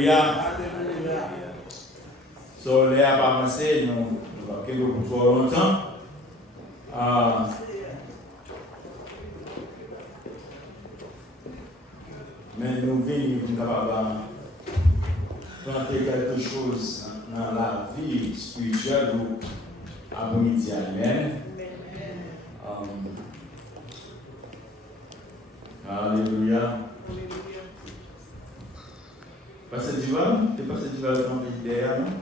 Alléluia. So, les a pas avancé, nous va quelques pour trop longtemps. Mais nous venons pour capables planter quelque chose dans la vie spirituelle ou après-midi. Amen. Alléluia. Pasteur Duval, tu es Pasteur Duval dans le pays derrière, non?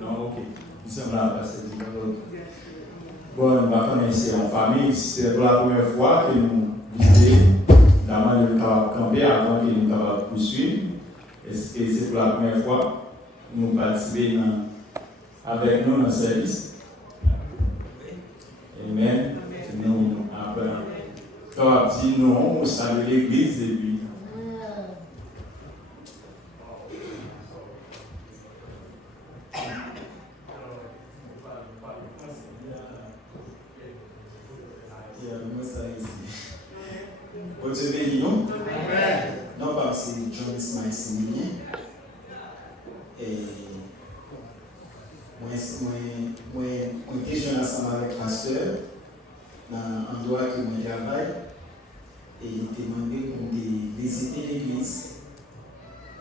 Non, ok. Nous sommes là, Pasteur Duval. Bon, nous allons commencer en famille. C'est pour la première fois que nous visitons la main de camper avant que nous puissions poursuivre. Est-ce que c'est pour la première fois que nous participons avec nous dans le service? Amen. Nous apprenons. Quand si nous on salue l'église et puis. Vous Dieu béni, non? Non, parce que John's Maximilien. Et moi, je suis ensemble avec ma soeur dans un endroit qui me travaille. Et il demandé pour visiter l'église.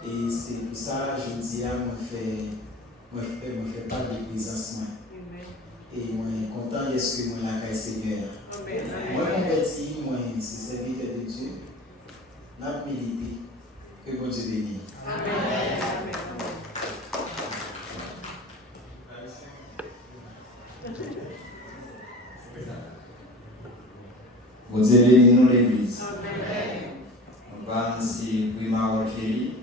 Et c'est pour ça que je dis à moi fait pas de présence. Et moi content de ce que moi la caille Seigneur. Moi converti, moi c'est serviteur de Dieu. N'a milité. Que bon Dieu bénisse. Amen. Bon Dieu bénisse nous l'église. On va ainsi prima Kelly.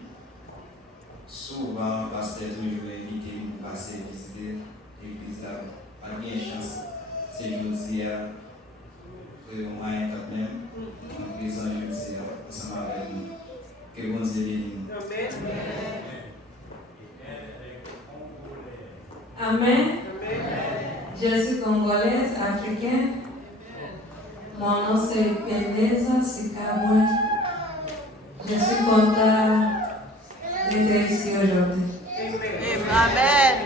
Souvent, pasteur toujours invité pour passer visiter l'église là. Pas bien chance. C'est jeudi que on a un quand même. En présent jeudi ensemble avec nous. Que bon Dieu bénisse. Amen. Je suis congolaise, africaine. Mon nom c'est Pendeza Sikamoy. Je suis contente d'être ici aujourd'hui. Amen.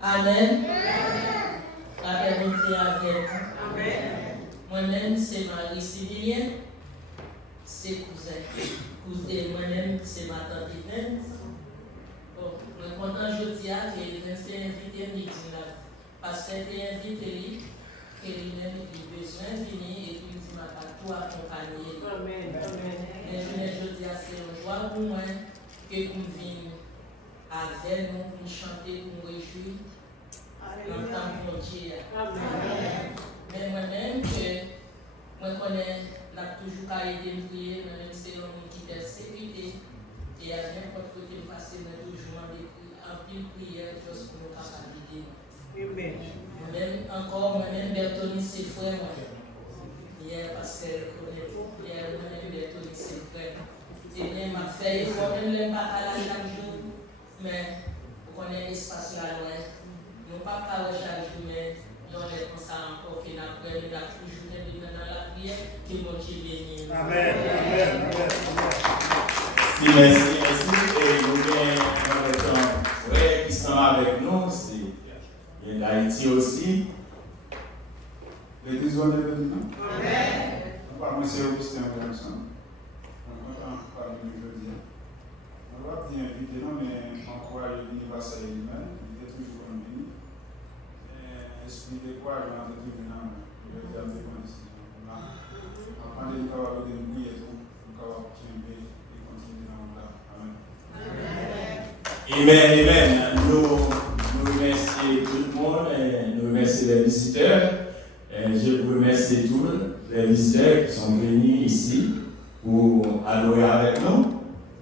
Amen. La paix de Dieu avec vous. Moi-même, c'est Marie Sylvien. C'est cousin. Moi-même, c'est ma tante Yvette. Bon, je suis content aujourd'hui que je suis invité midi là. Parce que tu es invité, que lui-même a besoin de venir et puis il m'a tout accompagné. Mais je dis à c'est une joie pour moi que vous venez avec nous pour chanter, pour nous réjouir dans le temps pour Dieu. Mais moi-même, moi connais, n'a toujours qu'à aider à prier, moi-même c'est l'homme qui persécuté. Et à n'importe côté, je passe toujours en pile prière juste pour nous capables d'aider. Moi-même, encore, moi-même, Bertoni, c'est frère, moi. Hier, parce que hier, moi-même, Bertoni, c'est frère. C'est bien, ma fait, il faut même les pas à la chaque jour, mais vous connaissez l'espace là, loin. Nous pas qu'à la chaque jour, mais nous, on est comme ça encore, qui n'a pas eu la toujours dans la prière, qui vont te bénir. Amen. Merci. Et nous avons un frère qui sont avec nous, c'est d'Haïti aussi. L'église va devenir, non? Amen. Moi, c'est Augustin Williamson. On est content de parler de aujourd'hui. On va bien inviter, non, mais on croit à l'universal lui-même. Il est toujours en vie. Esprit de quoi, je vais entrer tout le monde. Je vais dire des conditions. On va prendre les paroles de nous et tout. On va continuer et continuer dans le Amen. Amen. Nous remercions tout le monde, nous remercions les visiteurs. Je vous remercie tous les visiteurs qui sont venus ici pour adorer avec nous.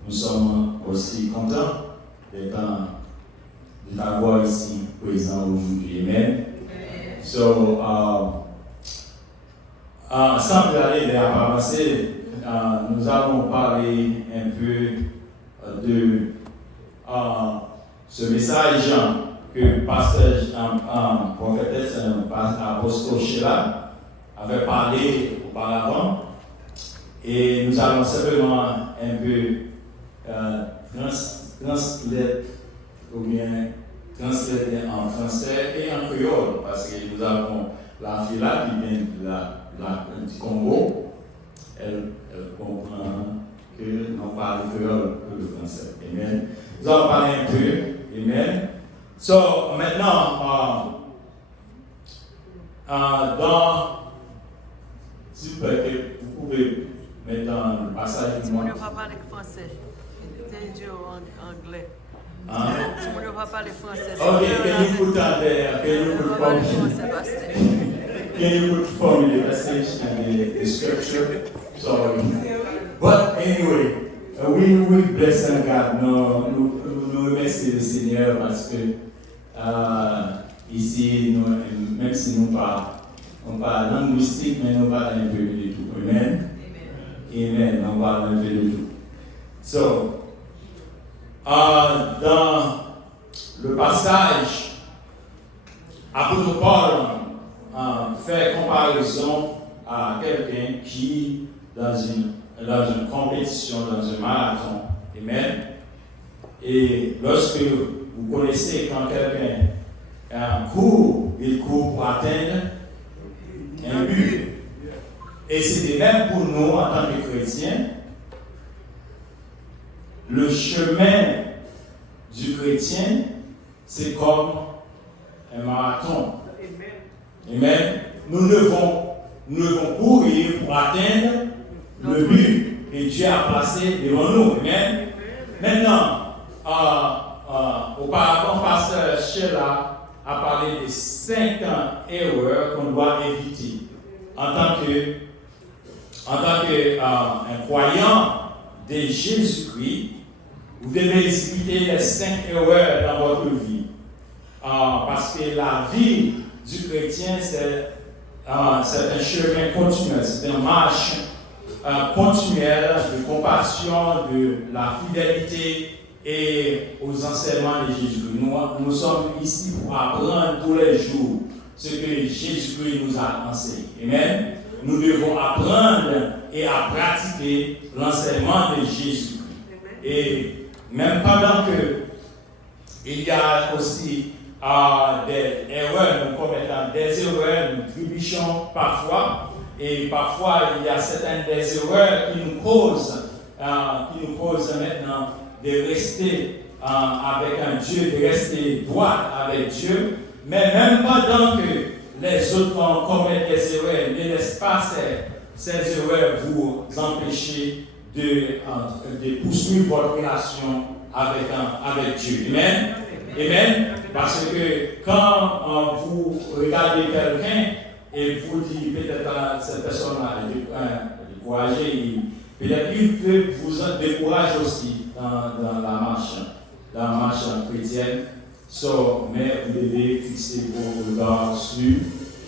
Nous sommes aussi contents d'avoir ici présent aujourd'hui. Amen. So, sans aller avancer, nous allons parler un peu de ce message que pasteur prophétesse apôtre Sheila avait parlé auparavant, et nous allons simplement un peu translater ou bien translater en français et en créole, parce que nous avons la fille là qui vient du Congo, elle comprend que nous parlons créole que le français. Amen. Nous allons parler un peu. Amen. So, maintenant, si vous pouvez mettre dans le passage du On ne monde. va parler français. C'est Dieu en anglais. Hein? On ne va parler français. Okay, can you put on there? Can you put for me the passage and the scripture? Sorry. But anyway, we bless God. Nous remercions le Seigneur parce que ici, même si nous parlons linguistique, mais nous parlons un peu de tout. Amen. Amen. Nous parlons un peu de tout. So, dans le passage, apôtre Paul fait comparaison à quelqu'un qui, dans une compétition, dans un marathon, amen. Et lorsque vous connaissez quand quelqu'un court, il court pour atteindre un but. Et c'est de même pour nous en tant que chrétiens. Le chemin du chrétien, c'est comme un marathon. Amen. Nous devons courir pour atteindre le but que Dieu a placé devant nous. Amen. Maintenant, auparavant, Pasteur Sheila a parlé des 5 erreurs qu'on doit éviter en tant qu'un croyant de Jésus-Christ. Vous devez éviter les 5 erreurs dans votre vie. Parce que la vie du chrétien, c'est un chemin continuel, c'est une marche continuelle de compassion, de la fidélité et aux enseignements de Jésus-Christ. Nous sommes ici pour apprendre tous les jours ce que Jésus-Christ nous a enseigné. Amen. Nous devons apprendre et à pratiquer l'enseignement de Jésus-Christ. Et même pendant que il y a aussi des erreurs, nous commettons des erreurs, nous trébuchons parfois, et parfois il y a certaines des erreurs qui nous causent maintenant de rester avec un Dieu, de rester droit avec Dieu, mais même pendant que les autres commettent des erreurs, ne laissez pas ces erreurs vous empêcher de poursuivre votre relation avec Dieu. Amen. Amen. Parce que quand vous regardez quelqu'un et vous dites peut-être cette personne-là est découragée, peut-être il peut vous décourager aussi dans la marche chrétienne. Mais vous devez fixer vos regards sur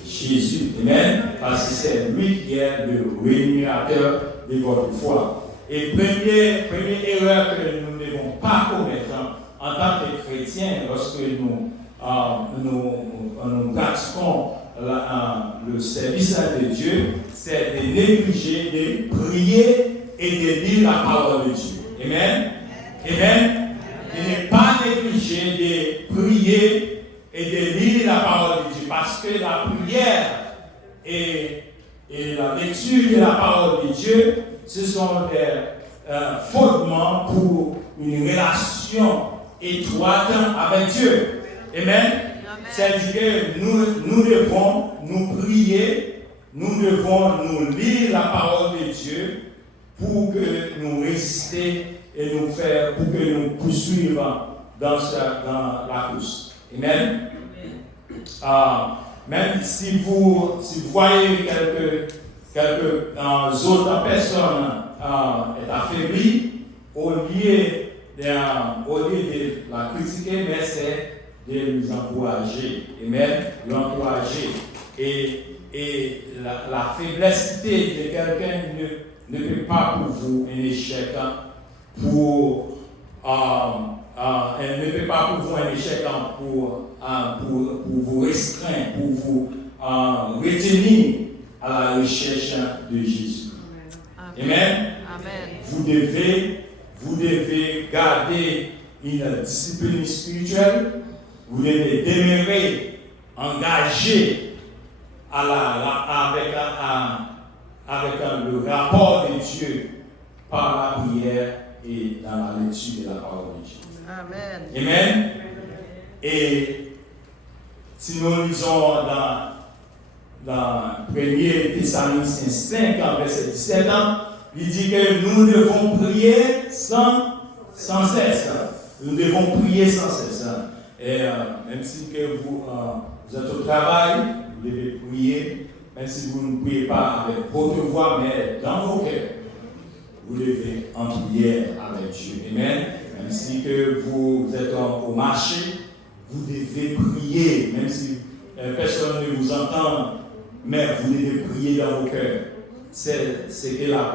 Jésus. Amen. Parce que c'est lui qui est le rémunérateur de votre foi. Et première erreur que nous ne devons pas commettre en tant que chrétiens, lorsque nous pratiquons le service de Dieu, c'est de négliger de prier et de lire la parole de Dieu. Amen. Amen. Il n'est pas négligé de prier et de lire la parole de Dieu, parce que la prière et la lecture de la parole de Dieu, ce sont des fondements pour une relation étroite avec Dieu. Amen. C'est-à-dire que nous devons nous prier, nous devons nous lire la parole de Dieu pour que nous résister et pour que nous poursuivions dans la course. Amen. Même si vous voyez quelques autres personnes est affaibli, au lieu de la critiquer, mais c'est de nous encourager. Amen. L'encourager. Et la faiblesse de quelqu'un ne peut pas pour vous un échec elle ne peut pas pour vous un échec pour vous restreindre, pour vous retenir à la recherche de Jésus. Amen. Amen. Vous devez garder une discipline spirituelle. Vous devez demeurer engagé avec le rapport de Dieu par la prière et dans la lecture de la parole de Dieu. Amen. Amen. Et si nous lisons dans 1 Thessaloniciens 5, verset 17, il dit que nous devons prier sans cesse. Nous devons prier sans cesse. Et même si que vous êtes au travail, vous devez prier, même si vous ne priez pas avec votre voix, mais dans vos cœurs, vous devez en prière avec Dieu. Amen. Même si que vous êtes au marché, vous devez prier, même si personne ne vous entend, mais vous devez prier dans vos cœurs. C'est ce que la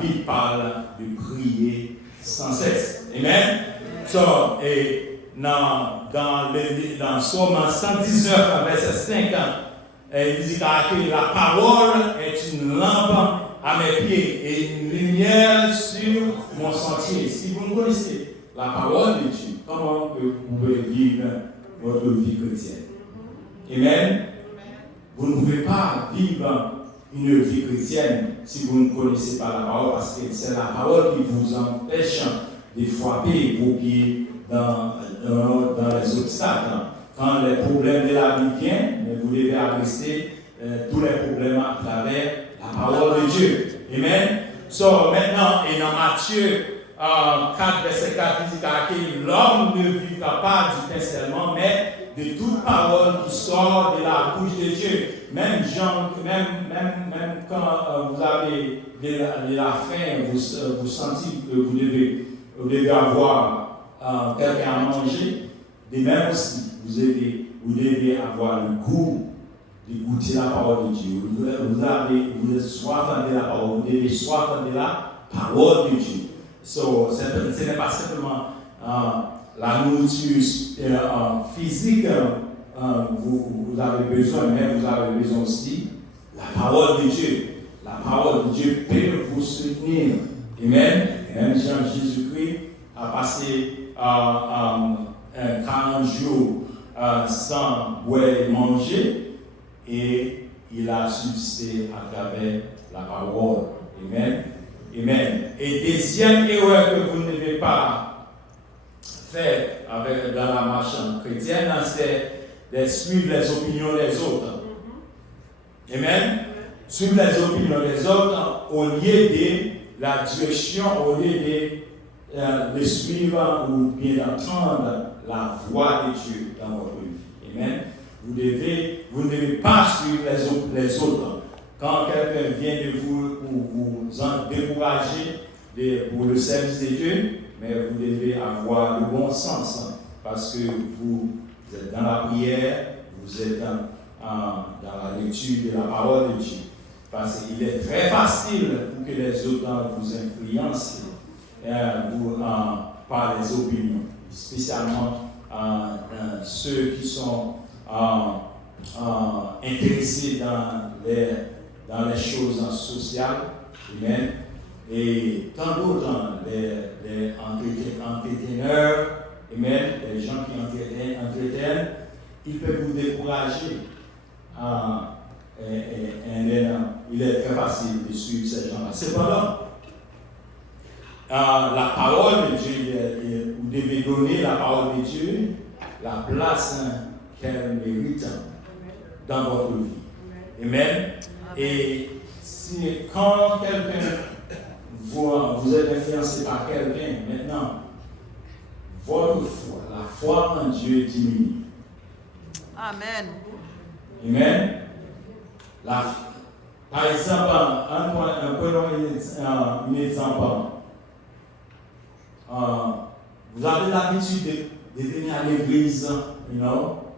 Bible parle de prier sans cesse. Amen. So, et dans Somme 119, verset 5, il dit que la parole est une lampe à mes pieds et une lumière sur mon sentier. Si vous ne connaissez la parole de Dieu, comment vous pouvez vivre votre vie chrétienne? Amen. Vous ne pouvez pas vivre une vie chrétienne si vous ne connaissez pas la parole, parce que c'est la parole qui vous empêche de frapper vos pieds dans les obstacles. Quand les problèmes de la vie viennent, vous devez adresser tous les problèmes à travers la parole de Dieu. Amen. So, maintenant, et dans Matthieu 4, verset 4, il dit que l'homme ne vivra pas du pain seulement, mais de toute parole qui sort de la bouche de Dieu. Même quand vous avez de la faim, vous sentez que vous devez avoir quelqu'un à manger. De même aussi, vous devez avoir le goût de goûter la parole de Dieu. Vous êtes soif de la parole, vous devez soif de la parole de Dieu. So, ce n'est pas simplement la nourriture physique, vous avez besoin, mais vous avez besoin aussi de la parole de Dieu. La parole de Dieu peut vous soutenir. Amen. Même Jésus-Christ a passé 40 jours sans boire et manger, et il a subsisté à travers la parole. Amen. Amen. Et deuxième erreur que vous ne devez pas faire dans la marche chrétienne, c'est de suivre les opinions des autres. Amen. Suivre les opinions des autres au lieu de la direction, au lieu de suivre ou bien d'entendre la voix de Dieu dans votre vie. Amen. Vous ne devez pas suivre les autres. Quand quelqu'un vient de vous en décourager pour le service de Dieu, mais vous devez avoir le bon sens, parce que vous êtes dans la prière, vous êtes dans la lecture de la parole de Dieu. Parce qu'il est très facile pour que les autres vous influencent par les opinions, spécialement ceux qui sont intéressés dans les choses sociales. Amen. Et tant d'autres, les entreteneurs, amen, les gens qui entretiennent, ils peuvent vous décourager. Il est très facile de suivre ces gens-là. Cependant, la parole de Dieu, vous devez donner la parole de Dieu la place qu'elle mérite dans votre vie. Amen. Et quand quelqu'un, vous êtes influencé par quelqu'un, maintenant, votre foi, la foi en Dieu diminue. Amen. Amen. Par exemple, prenons un exemple. Vous avez l'habitude de venir à l'église,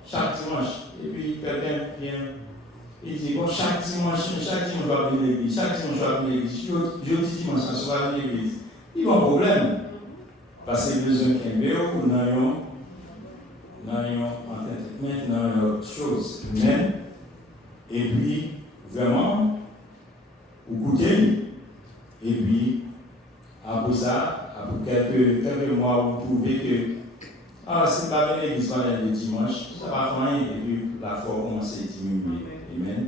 chaque dimanche. Et puis quelqu'un vient, il dit, bon, chaque dimanche, je vais venir à l'église. Chaque dimanche, je vais venir à l'église. Jeudi, dimanche, je vais venir à l'église. Il y a un problème. Parce que besoin qu'un béo, nous avons maintenant autre chose. Amen. Et puis, vraiment, vous goûtez, et puis, quelques mois, vous trouvez que c'est pas bien l'église le dimanche, ça va faire rien et puis la foi commence à diminuer. Amen.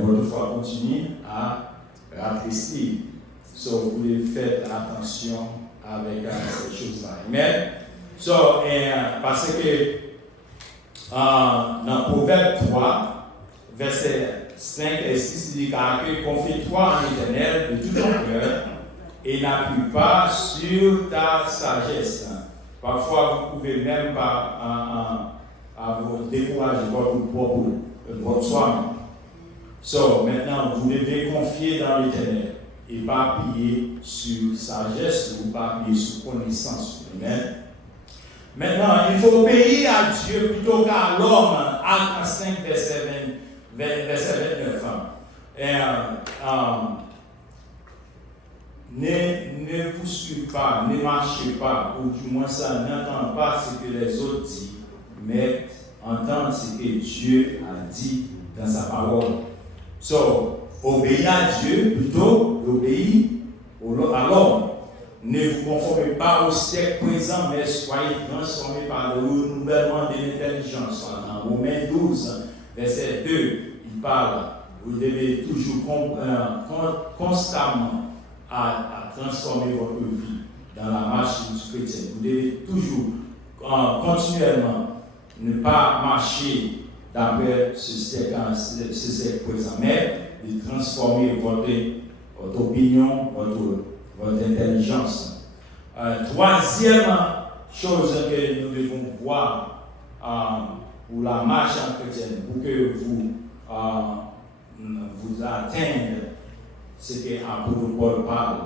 Votre foi continue à rattraper. So, vous devez faire attention avec ces choses-là. Amen. So, parce que dans Proverbe 3, verset 5 et 6, il dit que confie-toi en l'Éternel de tout ton cœur et n'appuie pas sur ta sagesse. Parfois, vous pouvez même pas vous décourager votre soi-même. So, maintenant, vous devez confier dans l'Éternel et pas appuyer sur sagesse ou pas appuyer sur connaissance. Amen. Maintenant, il faut obéir à Dieu plutôt qu'à l'homme. Acte 5, verset 29. Ne vous suivez pas, ne marchez pas, ou du moins ça n'entend pas ce que les autres disent, mais entendre ce que Dieu a dit dans sa parole. So, obéir à Dieu plutôt d'obéir à l'homme. Ne vous conformez pas au siècle présent, mais soyez transformés par le renouvellement de l'intelligence. Dans Romains 12, verset 2, il parle, vous devez toujours constamment à transformer votre vie dans la marche du chrétien. Vous devez toujours, continuellement, ne pas marcher d'après ce siècle présent, mais de transformer votre opinion, votre intelligence. Troisième chose que nous devons voir pour la marche en chrétienne, pour que vous atteignez ce que l'apôtre Paul parle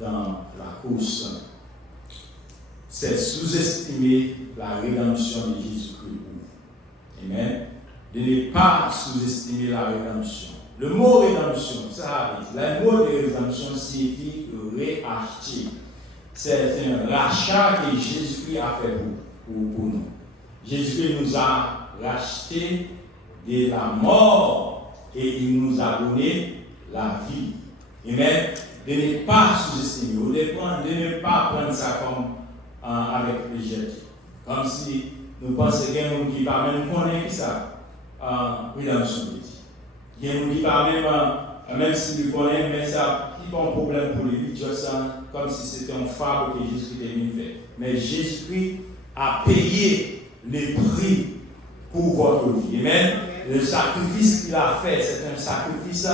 dans la course, c'est sous-estimer la rédemption de Jésus-Christ. Amen. De ne pas sous-estimer la rédemption. Le mot rédemption, ça arrive. Le mot de rédemption signifie réacheter. C'est un rachat que Jésus-Christ a fait pour nous. Jésus-Christ nous a racheté de la mort et il nous a donné la vie. Amen. De ne pas sous-estimer, de ne pas prendre ça comme avec légèreté. Comme si nous pensions qu'il y a un monde qui va même connaître ça. Rédemption de Dieu. Il y a un monde qui va même s'il connaît, mais ça n'est pas un problème pour lui. Comme si c'était un fable que Jésus-Christ était venu faire. Mais Jésus-Christ a payé le prix pour votre vie. Amen. Le sacrifice qu'il a fait, c'est un sacrifice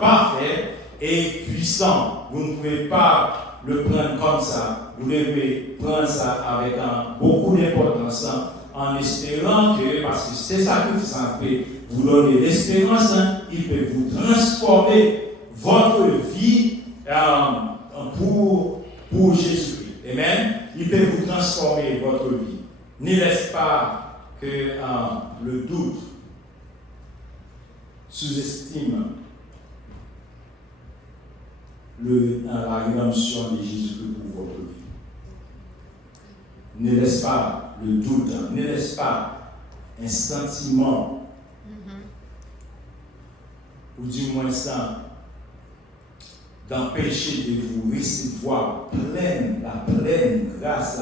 parfait et puissant. Vous ne pouvez pas le prendre comme ça. Vous devez prendre ça avec beaucoup d'importance, en espérant que, parce que ces sacrifices peut vous donner l'espérance, il peut vous transformer votre vie pour Jésus-Christ. Amen. Il peut vous transformer votre vie. Ne laisse pas que le doute sous-estime la rédemption de Jésus-Christ pour votre vie. Ne laisse pas le doute, ne laisse pas un sentiment, ou du moins ça, d'empêcher de vous recevoir la pleine grâce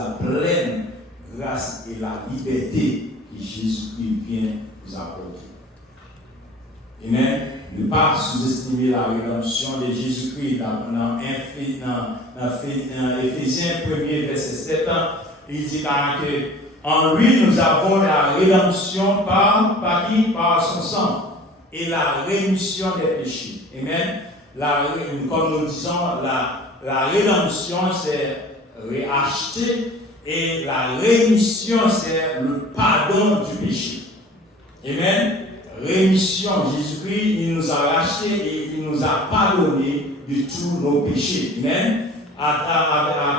et la liberté que Jésus-Christ vient vous apporter. Amen. Ne pas sous-estimer la rédemption de Jésus-Christ dans Éphésiens 1er verset 7. Il dit que en lui nous avons la rédemption par qui? Par son sang et la rémission des péchés. Amen. Comme nous disons, la rédemption c'est réacheter et la rémission c'est le pardon du péché. Amen. Rémission, Jésus-Christ, il nous a rachetés et il nous a pardonné de tous nos péchés. Amen. À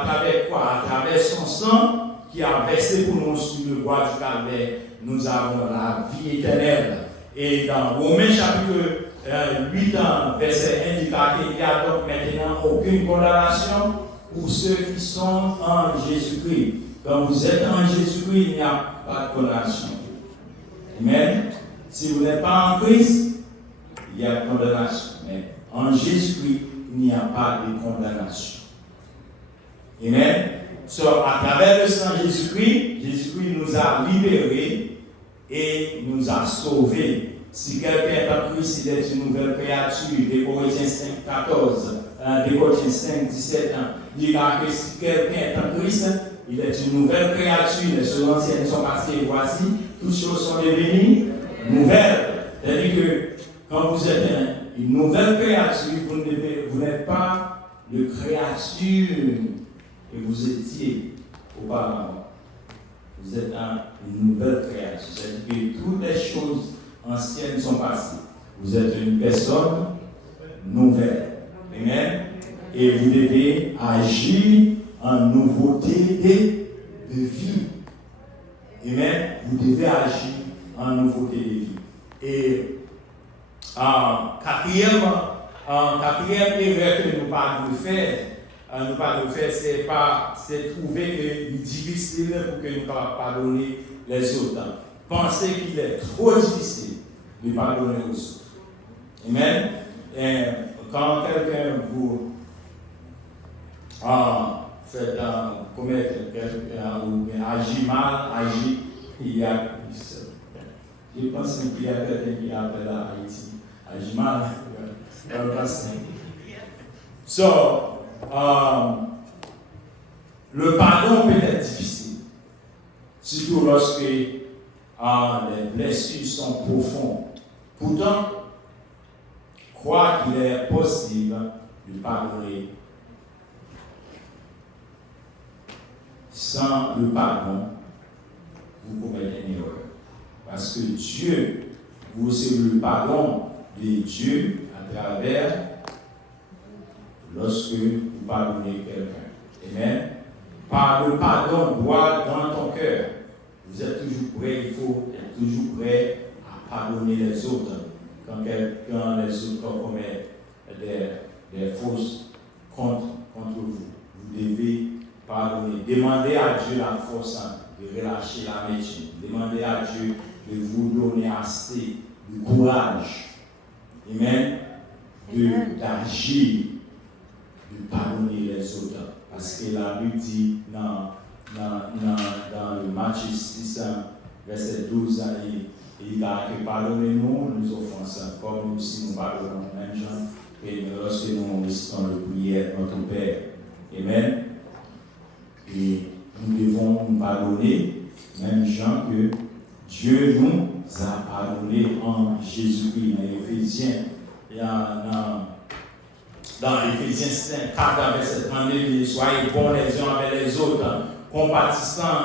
travers quoi? À travers son sang qui a versé pour nous sur le bois du calvaire, nous avons la vie éternelle. Et dans Romains chapitre 8, verset 1, il n'y a donc maintenant aucune condamnation pour ceux qui sont en Jésus-Christ. Quand vous êtes en Jésus-Christ, il n'y a pas de condamnation. Amen. Si vous n'êtes pas en Christ, il y a condamnation. Mais en Jésus-Christ, il n'y a pas de condamnation. Amen. So, à travers le sang de Jésus-Christ, Jésus-Christ nous a libérés et nous a sauvés. Si quelqu'un est en Christ, il est une nouvelle créature. 2 Corinthiens 5, 14, 2 Corinthiens 5, 17 ans. Il dira que si quelqu'un est en Christ, il est une nouvelle créature. Les choses anciennes sont passées, voici, toutes choses sont devenues nouvelles. C'est-à-dire que quand vous êtes une nouvelle créature, vous n'êtes pas de créature que vous étiez auparavant. Vous êtes une nouvelle créature. C'est-à-dire que toutes les choses anciennes sont passées. Vous êtes une personne nouvelle. Amen. Et vous devez agir en nouveauté de vie. Amen. Vous devez agir en nouveauté de vie. Et en quatrième erreur que nous parlons de faire, c'est trouver qu'il est difficile pour que nous pardonner les autres. Pensez qu'il est trop difficile de pardonner aux autres. Amen. Et quand quelqu'un vous fait commettre ou agit mal, il y a. Je pense qu'il y a quelqu'un qui appelle à Haïti. Agit mal. So, le pardon peut être difficile, surtout lorsque les blessures sont profondes. Pourtant, crois qu'il est possible de pardonner. Sans le pardon, vous commettez une erreur. Parce que Dieu, vous recevez le pardon de Dieu à travers lorsque vous pardonnez quelqu'un. Amen. Par le pardon doit dans ton cœur. Vous êtes toujours prêt, il faut être toujours prêt à pardonner les autres. Quand les autres commettent des fausses contre vous, vous devez pardonner. Demandez à Dieu la force de relâcher l'amertume. Demandez à Dieu de vous donner assez de courage. Amen. D'agir, de pardonner les autres. Parce que la Bible dit dans le Matthieu 6, verset 12, il dit que pardonnez-nous nos offenses, comme nous aussi nous pardonnons même gens, et lorsque nous récitons le prière notre Père. Amen. Et nous devons nous pardonner, même gens que Dieu nous a pardonné en Jésus-Christ. Dans Éphésiens 4, verset 32, soyez bons les uns avec les autres, compatissant,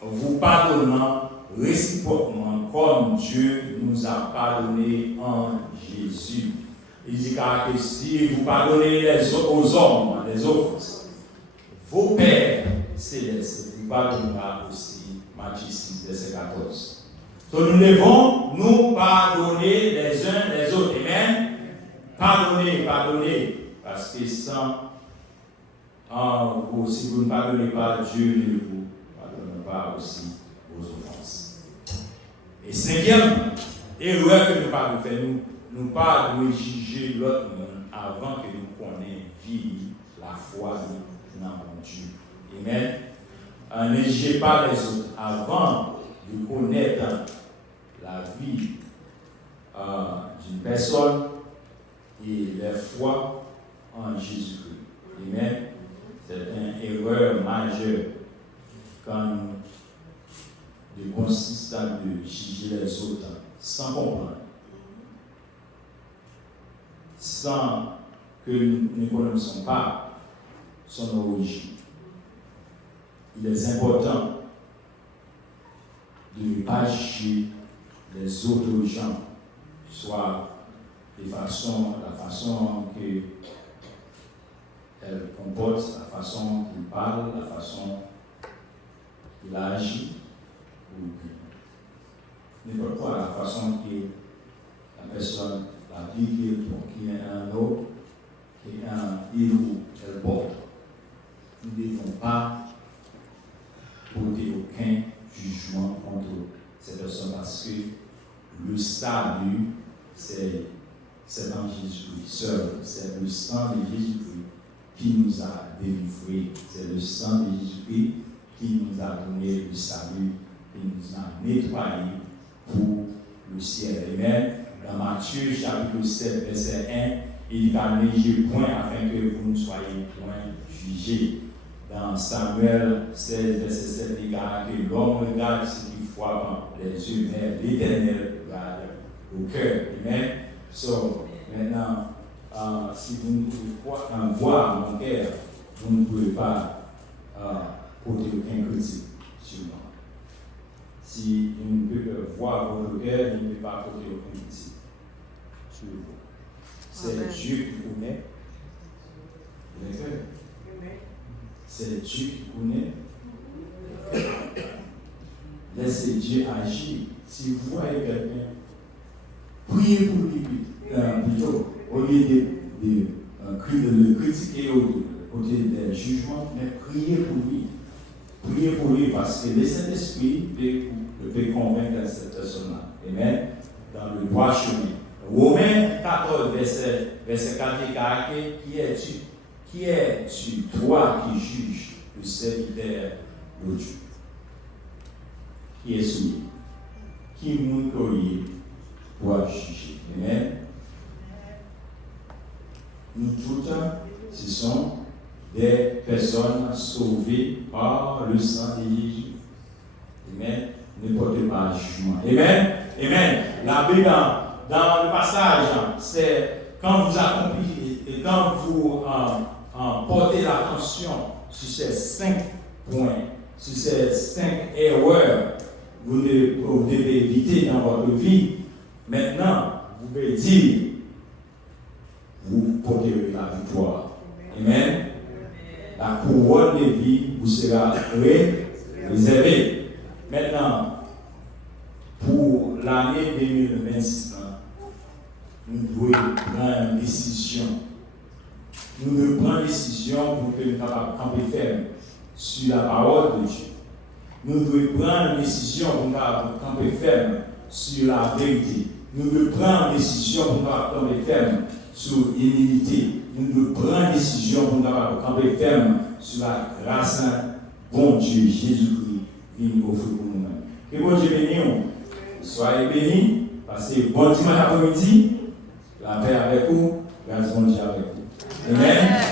vous pardonnant réciproquement, comme Dieu nous a pardonné en Jésus. Il dit que si vous pardonnez aux hommes les offenses, vos pères célestes vous pardonnera aussi. Matthieu 6, verset 14. Donc nous devons nous pardonner les uns les autres. Amen. Pardonnez. Parce que si vous ne pardonnez pas, Dieu ne vous pardonnera pas aussi vos offenses. Et cinquième erreur que nous pas faire, nous ne pas juger l'autre monde avant que nous connaissions la foi dans mon Dieu. Amen. Ne jugez pas les autres avant de connaître la vie d'une personne et la foi en Jésus-Christ. Amen. C'est une erreur majeure quand nous consistons de juger les autres sans comprendre, sans que nous ne connaissions pas son origine. Il est important de ne pas juger les autres gens, soit la façon qu'elle comporte, la façon qu'il parle, la façon qu'il agit, ou n'importe quoi, la façon que la personne, la vie qui est un autre, qui est un héros, elle porte. Nous ne devons pas porter aucun jugement contre cette personne parce que le salut, c'est en Jésus-Christ seul. C'est le sang de Jésus-Christ qui nous a délivrés. C'est le sang de Jésus-Christ qui nous a donné le salut, qui nous a nettoyés pour le ciel. Amen. Dans Matthieu chapitre 7, verset 1, il dit à léger point afin que vous ne soyez point jugés. Dans Samuel 16, verset 7, il dit que l'homme regarde ce qu'il voit dans les yeux, mais l'Éternel regarde au cœur. Amen. So, maintenant, si vous ne pouvez voir mon cœur, vous ne pouvez pas porter aucun critique sur moi. Si vous ne pouvez voir votre cœur, vous ne pouvez pas porter aucun critique sur vous. C'est Dieu qui connaît les cœurs. C'est Dieu qui connaît. Laissez Dieu agir. Si vous voyez quelqu'un, priez pour lui plutôt, au lieu de le critiquer au côté des jugements, mais priez pour lui. Priez pour lui parce que le Saint-Esprit peut convaincre cette personne-là. Amen. Dans le droit chemin. Romains 14, verset 4, qui es-tu? Qui es-tu, toi qui juges le serviteur de Dieu? Qui est soumis? Qui nous connaît pour juger? Amen. Nous tous, ce sont des personnes sauvées par le sang de Jésus. Amen. Ne portez pas jugement. Amen. Amen. La Bible, dans le passage, c'est quand vous accomplissez et quand vous portez l'attention sur ces 5 points, sur ces 5 erreurs, vous devez éviter dans votre vie. Maintenant, vous pouvez dire, vous porterez la victoire. Amen. La couronne de vie vous sera réservée. Maintenant, pour l'année 2026, nous devons prendre une décision. Nous devons prendre une décision pour que nous soyons capables de camper ferme sur la parole de Dieu. Nous devons prendre une décision pour que nous soyons capables de camper ferme sur la vérité. Nous devons prendre une décision pour que nous soyons capables de camper ferme sur l'humilité. Nous devons prendre une décision pour que nous soyons capables de camper ferme sur la grâce bon Dieu, Jésus-Christ, venu offrir pour nous-mêmes. Que bon Dieu bénisse. Soyez bénis. Passez bon dimanche après-midi. La paix avec vous. Grâce bon Dieu avec vous. Amen.